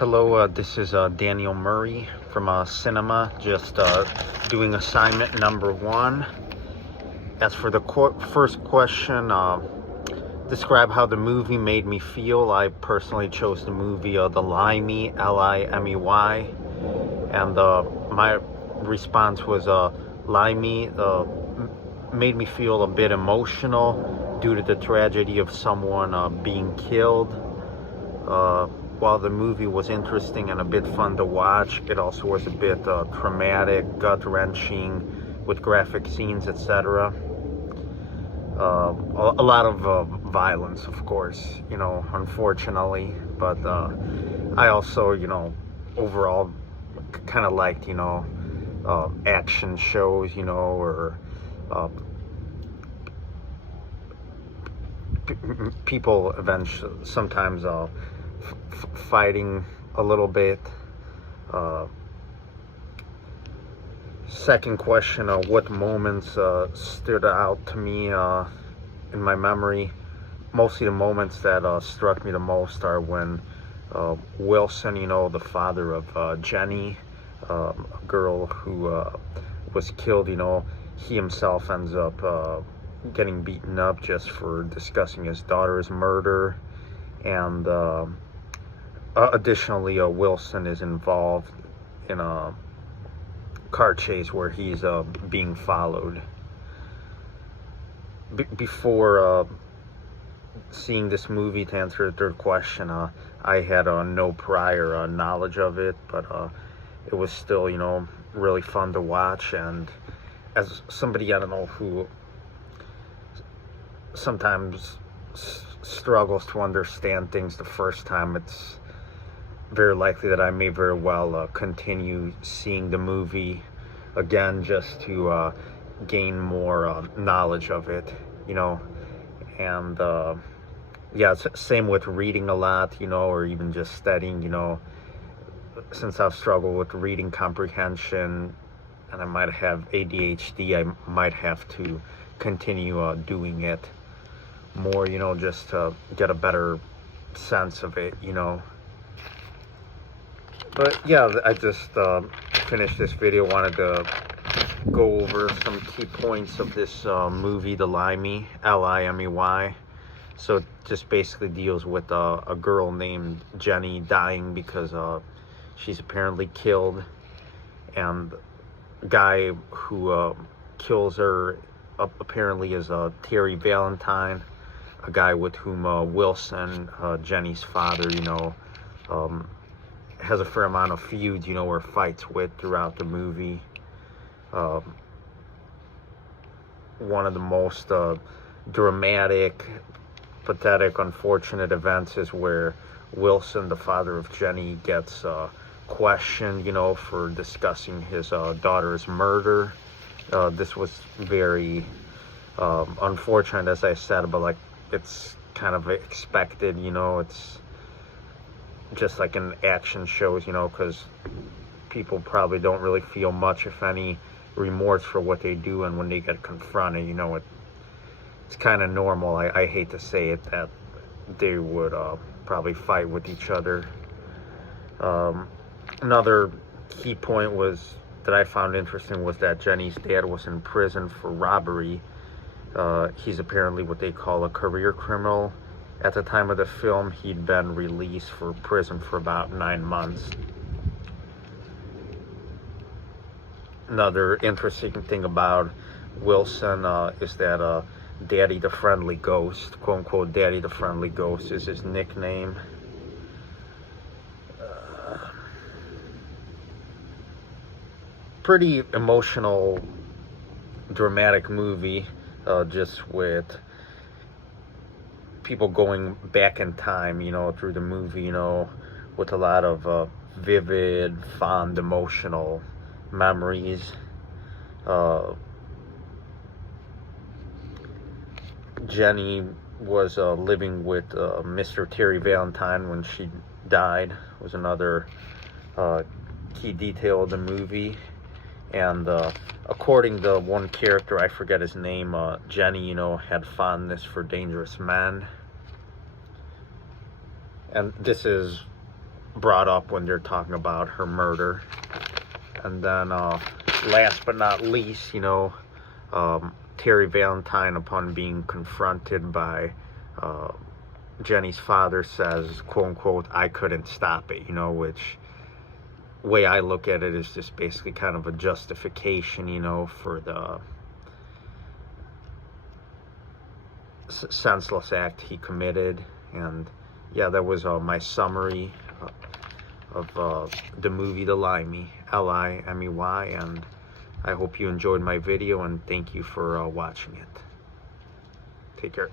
Hello, this is Daniel Murray from Cinema, just doing assignment number 1. As for the first question, describe how the movie made me feel. I personally chose the movie The Limey, Limey, and my response was Limey made me feel a bit emotional due to the tragedy of someone being killed. While the movie was interesting and a bit fun to watch, it also was a bit traumatic, gut-wrenching, with graphic scenes, etc. A lot of violence, of course, unfortunately. But I also, overall kind of liked, action shows, or people eventually sometimes fighting a little bit. Second question, what moments stood out to me in my memory? Mostly the moments that struck me the most are when Wilson, the father of Jenny, a girl who was killed, he himself ends up getting beaten up just for discussing his daughter's murder. And additionally, Wilson is involved in a car chase where he's being followed. Before seeing this movie, to answer the third question, I had no prior knowledge of it, but it was still, really fun to watch. And as somebody, I don't know, who sometimes struggles to understand things the first time, it's very likely that I may very well continue seeing the movie again just to gain more knowledge of it, and yeah, same with reading a lot, or even just studying, since I've struggled with reading comprehension and I might have ADHD, I might have to continue doing it more, just to get a better sense of it, But yeah, I just finished this video, wanted to go over some key points of this movie, The Limey, Limey. So it just basically deals with a girl named Jenny dying because she's apparently killed, and the guy who kills her apparently is Terry Valentine, a guy with whom Wilson, Jenny's father, has a fair amount of feuds, or fights with throughout the movie. One of the most dramatic, pathetic, unfortunate events is where Wilson, the father of Jenny, gets questioned, for discussing his daughter's murder. This was very unfortunate, as I said, but it's kind of expected, it's just like in action shows, because people probably don't really feel much, if any, remorse for what they do, and when they get confronted, it's kind of normal, I hate to say it, that they would probably fight with each other. Another key point that I found interesting was that Jenny's dad was in prison for robbery. He's apparently what they call a career criminal. At the time of the film, he'd been released for prison for about 9 months. Another interesting thing about Wilson is that Daddy the Friendly Ghost, quote unquote, Daddy the Friendly Ghost is his nickname. Pretty emotional, dramatic movie, just with people going back in time, through the movie, with a lot of vivid, fond, emotional memories. Jenny was living with Mr. Terry Valentine when she died, was another key detail of the movie. And according to one character, I forget his name, Jenny, had fondness for dangerous men. And this is brought up when they're talking about her murder. And then last but not least, you know, Terry Valentine, upon being confronted by Jenny's father, says, quote unquote, "I couldn't stop it," you know, which way I look at it is just basically kind of a justification, you know, for the senseless act he committed. And yeah, that was my summary of the movie The Limey, Limey, and I hope you enjoyed my video, and thank you for watching it. Take care.